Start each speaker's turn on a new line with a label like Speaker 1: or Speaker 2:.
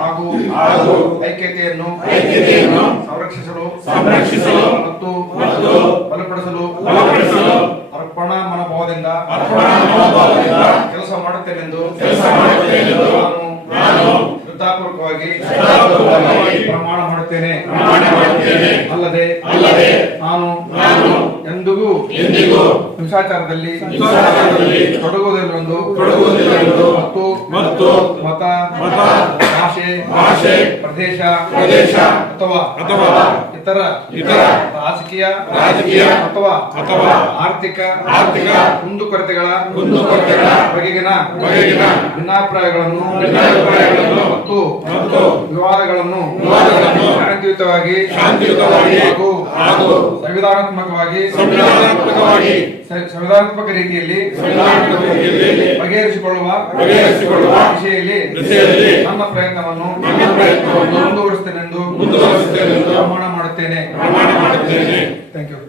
Speaker 1: ಹಾಗೂ
Speaker 2: ಐಕ್ಯತೆಯನ್ನು
Speaker 1: ಐಕ್ಯತೆಯನ್ನು
Speaker 2: ಸಂರಕ್ಷಿಸಲು
Speaker 1: ಸಂರಕ್ಷಿಸಲು
Speaker 2: ಮತ್ತು
Speaker 1: ಮತ್ತು
Speaker 2: ಬಲಪಡಿಸಲು
Speaker 1: ಬಲಪಡಿಸಲು
Speaker 2: ಅರ್ಪಣಾ ಮನೋಭಾವದಿಂದ
Speaker 1: ಅರ್ಪಣಾ ಮನೋಭಾವದಿಂದ
Speaker 2: ಕೆಲಸ ಮಾಡುತ್ತೇನೆಂದು
Speaker 1: ಕೆಲಸ ಮಾಡುತ್ತೇನೆಂದು
Speaker 2: ನಾನು ಶ್ರದ್ಧಾಪೂರ್ವಕವಾಗಿ ಪ್ರಮಾಣ ಮಾಡುತ್ತೇನೆ.
Speaker 1: ಪ್ರಮಾಣ ಮಾಡುತ್ತೇನೆ.
Speaker 2: ಅಲ್ಲದೆ
Speaker 1: ಅಲ್ಲದೆ
Speaker 2: ನಾನು
Speaker 1: ನಾನು
Speaker 2: ಎಂದಿಗೂ
Speaker 1: ಎಂದಿಗೂ
Speaker 2: ಹಿಂಸಾಚಾರದಲ್ಲಿ
Speaker 1: ಹಿಂಸಾಚಾರದಲ್ಲಿ
Speaker 2: ತೊಡಗುವುದಿಲ್ಲವೆಂದು ಮತ್ತು
Speaker 1: ಮತ್ತು
Speaker 2: ಮತ
Speaker 1: ಮತ
Speaker 2: ಭಾಷೆ
Speaker 1: ಭಾಷೆ
Speaker 2: ಪ್ರದೇಶ
Speaker 1: ಪ್ರದೇಶ
Speaker 2: ಅಥವಾ
Speaker 1: ಅಥವಾ
Speaker 2: ಇತರ
Speaker 1: ಇತರ
Speaker 2: ರಾಜಕೀಯ
Speaker 1: ರಾಜಕೀಯ
Speaker 2: ಅಥವಾ
Speaker 1: ಅಥವಾ
Speaker 2: ಆರ್ಥಿಕ
Speaker 1: ಆರ್ಥಿಕ
Speaker 2: ಕುಂದುಕೊರತೆಗಳ
Speaker 1: ಕುಂದುಕೊರತೆಗಳ
Speaker 2: ಬಗೆಗಿನ
Speaker 1: ಬಗೆಗಿನ
Speaker 2: ಭಿನ್ನಾಭಿಪ್ರಾಯಗಳನ್ನು
Speaker 1: ಭಿನ್ನಾಭಿಪ್ರಾಯಗಳನ್ನು
Speaker 2: ಮತ್ತು
Speaker 1: ಮತ್ತು
Speaker 2: ವಿವಾದಗಳನ್ನು
Speaker 1: ವಿವಾದಗಳನ್ನು
Speaker 2: ಶಾಂತಿಯುತವಾಗಿ
Speaker 1: ಶಾಂತಿಯುತವಾಗಿ
Speaker 2: ಹಾಗೂ ಸಂವಿಧಾನಾತ್ಮಕವಾಗಿ
Speaker 1: ಸಂವಿಧಾನಾತ್ಮಕವಾಗಿ
Speaker 2: ಸಂವಿಧಾನಾತ್ಮಕ ರೀತಿಯಲ್ಲಿ ಬಗೆಹರಿಸಿಕೊಳ್ಳುವ ವಿಷಯದಲ್ಲಿ ನಮ್ಮ ಪ್ರಯತ್ನವನ್ನು ಮುಂದುವರಿಸುತ್ತೇನೆಂದು
Speaker 1: ಪ್ರಮಾಣ ಮಾಡುತ್ತೇನೆ.
Speaker 2: Thank you